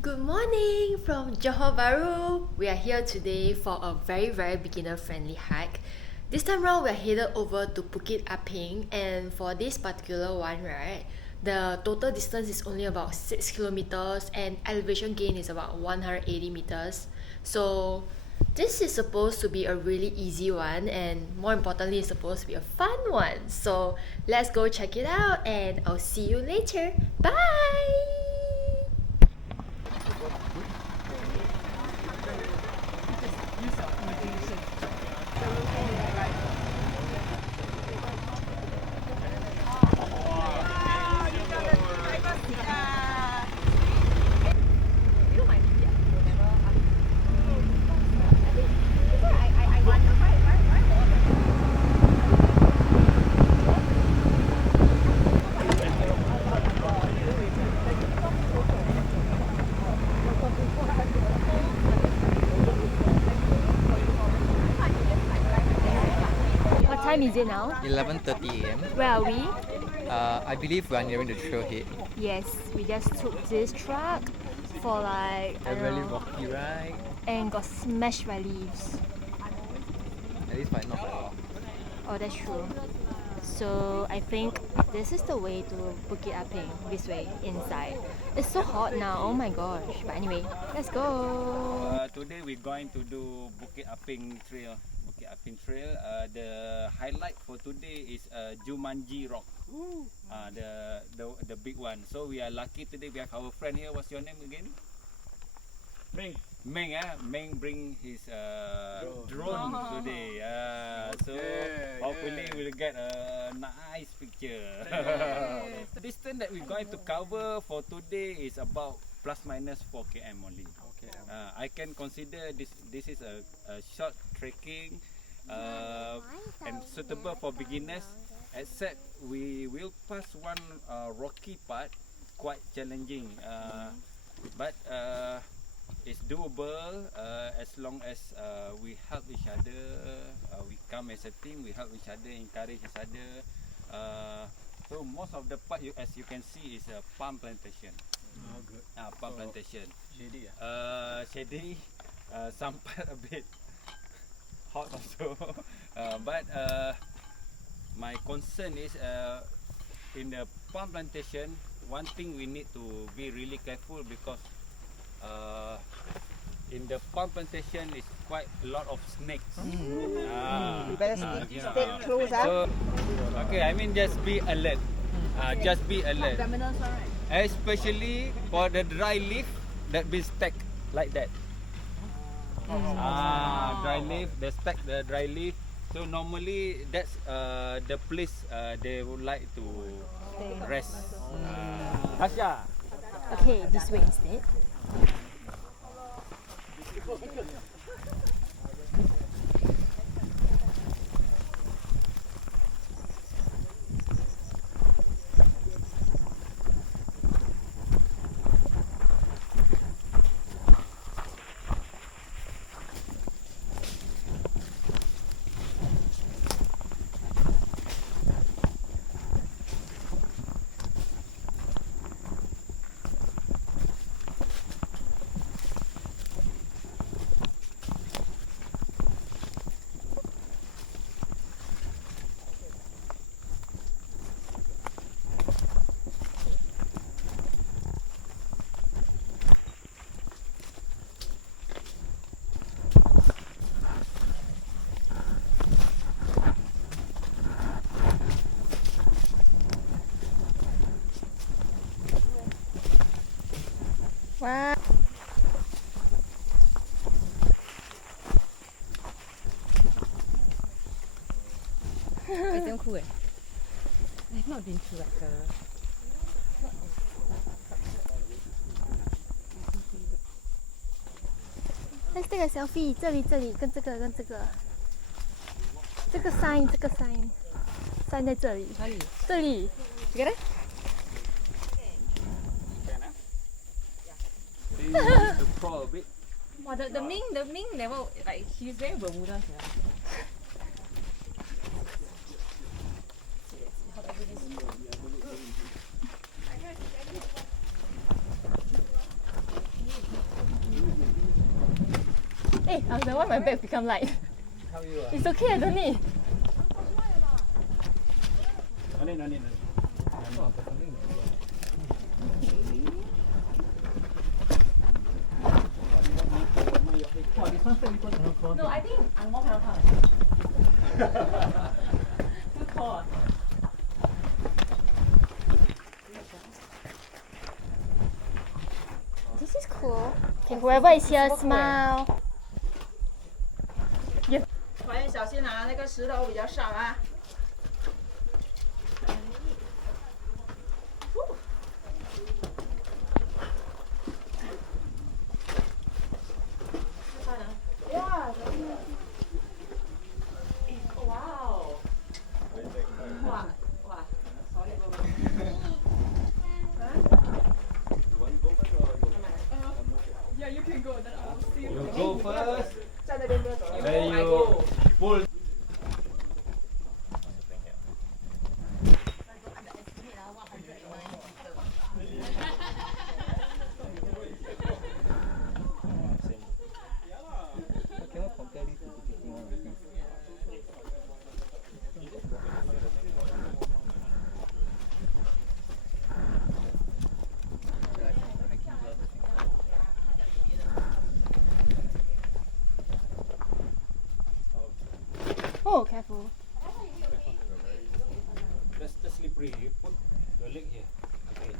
Good morning from Johor Bahru. We are here today for a very beginner friendly hike. This time round we are headed over to Bukit Aping, and for this particular one, right, the total distance is only about 6 kilometers and elevation gain is about 180 meters. So this is supposed to be a really easy one, and more importantly it's supposed to be a fun one. So let's go check it out and I'll see you later. Bye! What time is it now? 11:30 a.m. Where are we? I believe we are nearing the trailhead. Yes, we just took this truck for like A really rocky ride. and got smashed by leaves. At least by not by all. Oh, that's true. So I think this is the way to Bukit Aping. This way, inside. It's so hot now. Oh my gosh. But anyway, let's go. Today we're going to do Bukit Aping Trail. Bukit Aping Trail. The highlight for today is Jumanji Rock. The big one. So we are lucky today. We have our friend here. What's your name again? Ming. Meng. Meng bring his drone today. So hopefully we'll get a nice picture. The distance that we're going to cover for today is about plus minus 4 km only. Okay. I can consider this is a short trekking and suitable for beginners, except we will pass one rocky part, quite challenging, but it's doable as long as we help each other. We come as a team, we help each other, encourage each other. So most of the part, as you can see, is a palm plantation. Oh, good. Palm plantation. Shady. Shady, some part a bit hot also. But my concern is in the palm plantation, one thing we need to be really careful, because in the palm plantation is quite a lot of snakes. You better Yeah. stay close up. So, okay, I mean just be alert. Just be alert. Especially for the dry leaf that be stacked like that. Dry leaf, they stack the dry leaf. So normally that's the place they would like to rest. Asya. Okay, this way instead. Wow. It's damn cool. I've not been to like a. Let's take a selfie. 这里跟这个 sign 在这里。哪里？这里。You get it? The pro a bit. Wow, the Ming never, like, he's very Bermuda here. How do I do this? Hey, I was like, why my bag become light? How you It's okay, I don't need. No need. No, I think I'm more cannot come. Too tall. This is cool. Okay, whoever is here, smile. 团员小心啊，那个石头比较少啊。You go first. Then you pull. cannot compare this to Bukit Tinggi. Oh, careful. That's slippery. You put your leg here. Okay.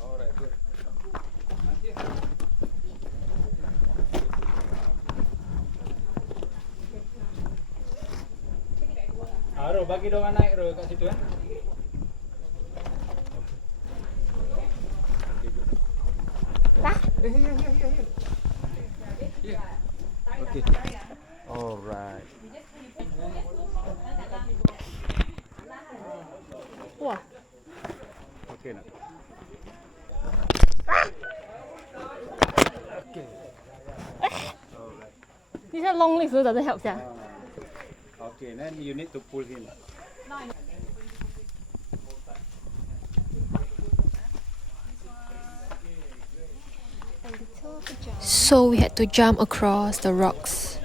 Alright, good. Ro, bagi dia orang naik Ro kat situ eh. Okay. Alright. Wah. Okay nak? Okay. These are long legs, so doesn't help, yeah. Okay, then you need to pull him. So we had to jump across the rocks.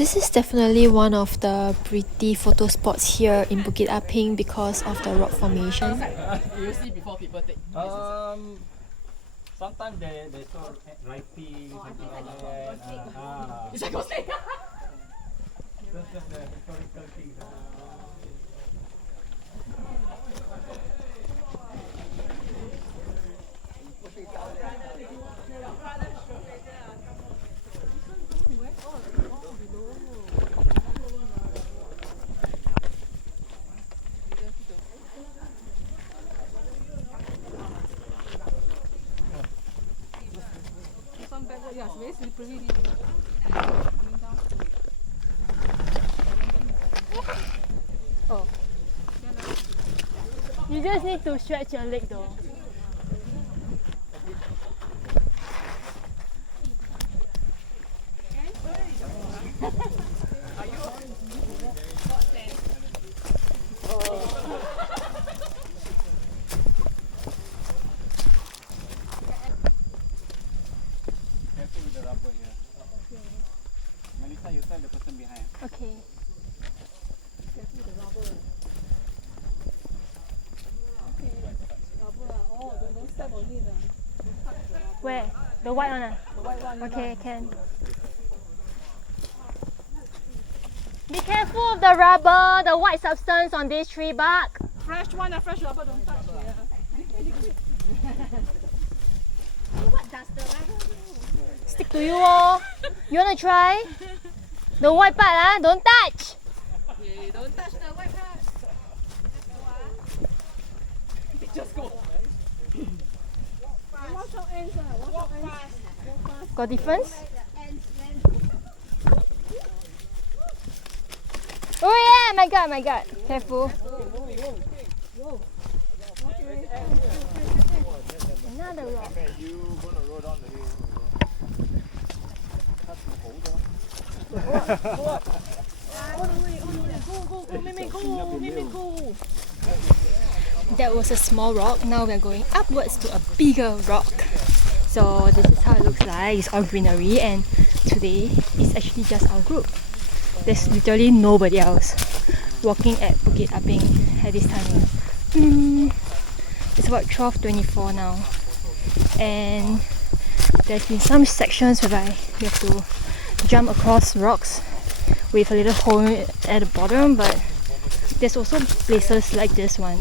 This is definitely one of the pretty photo spots here in Bukit Aping because of the rock formation. You see before people take. Sometimes they show writing something like that. It's a ghost lake. That's just the historical things. Yeah, it's very slippery. Oh. You just need to stretch your leg though. Careful with the rubber here. Melissa, you tell the person behind. Okay. Where? The white one? The white one. Okay, can. Be careful of the rubber, the white substance on this tree bark. Fresh one, a fresh rubber, don't touch. Stick to you all. You wanna try? The white part, don't touch. Okay, don't touch the white part. Just go. Watch your ends, watch your ends. Got difference? Oh Ah, my god, my god. Careful. Another rock. That was a small rock. Now we're going upwards to a bigger rock. So this is how it looks like. It's all greenery, and today it's actually just our group. There's literally nobody else walking at Bukit Aping at this timing. It's about 12:24 now, and there's been some sections whereby you have to jump across rocks with a little hole at the bottom, but there's also places like this one,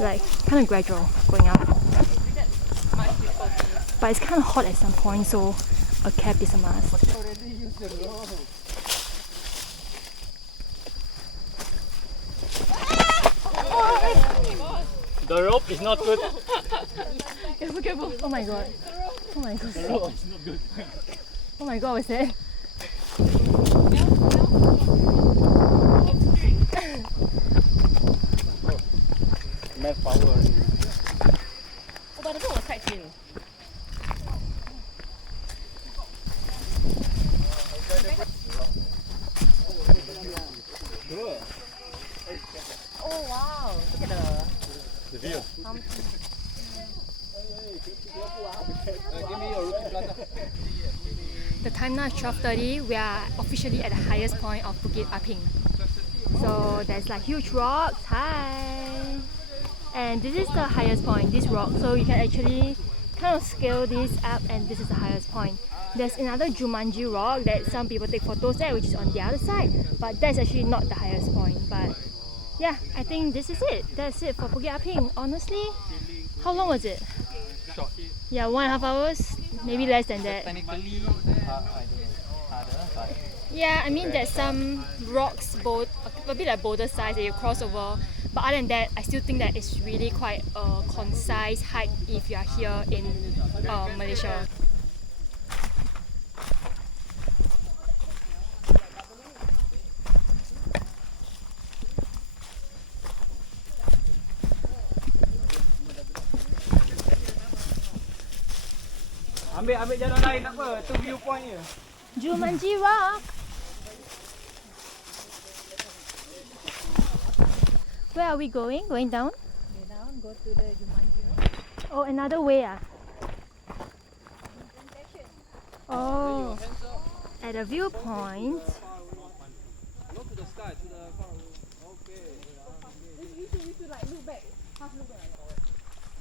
like kind of gradual going up. But it's kind of hot at some point, so a cap is a must. The rope is not good. Careful, careful. Oh my god. Oh my god. The rope is not good. Oh my god, what's that? Math power already. Oh, but the boat was quite thin. Oh wow! Look at The view. Give me your rookie plaza. The time now is 12:30. We are officially at the highest point of Bukit Aping. So there's like huge rocks. Hi! And this is the highest point, this rock. So you can actually kind of scale this up, and this is the highest point. There's another Jumanji rock that some people take photos at, which is on the other side. But that's actually not the highest point. But yeah, I think this is it. That's it for Bukit Aping. Honestly, how long was it? Short. Yeah, 1.5 hours, maybe less than that. Technically, I don't know, harder, but Yeah, I mean there's some rocks, a bit like boulder size that you cross over. But other than that, I still think that it's really quite a concise hike if you are here in Malaysia. Ambil jalan lain tak apa. Tu viewpoint je. Jumanji Rock! Where are we going? Going down? down, go to the Jumanji Road. Oh, another way ah? Oh, at a viewpoint. Go to the sky, to the far away. Okay. We should like look back. Half look back.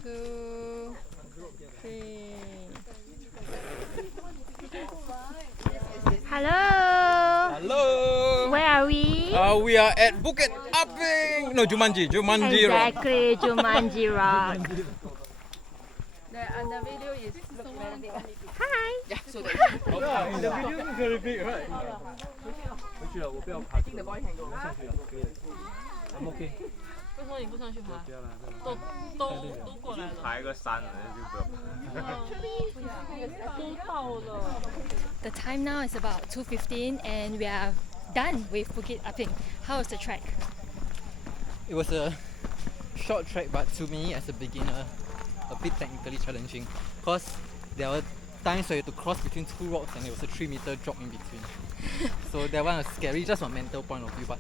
2, 3. Hello! Hello. Where are we? We are at Bukit Aping. No, Jumanji Road. Exactly, Jumanji Rock. The video is look very big. Hi! Yeah, so that. yeah, in the video is very big, right? 回去了，我不要爬。上去了，可以了。I'm okay。为什么你不上去爬？不要了，都过来了。爬一个山了，就不要。都到了。 The time now is about 2:15 and we are done with Bukit Aping. How was the trek? It was a short trek, but to me as a beginner, a bit technically challenging because there were times where you had to cross between two rocks and it was a 3-meter drop in between. So that one was scary just from a mental point of view, but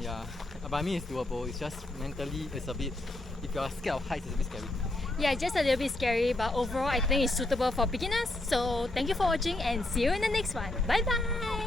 yeah, but I mean it's doable. It's just mentally it's a bit, if you are scared of heights, it's a bit scary. Yeah, just a little bit scary, but overall I think it's suitable for beginners. So thank you for watching and see you in the next one. Bye bye!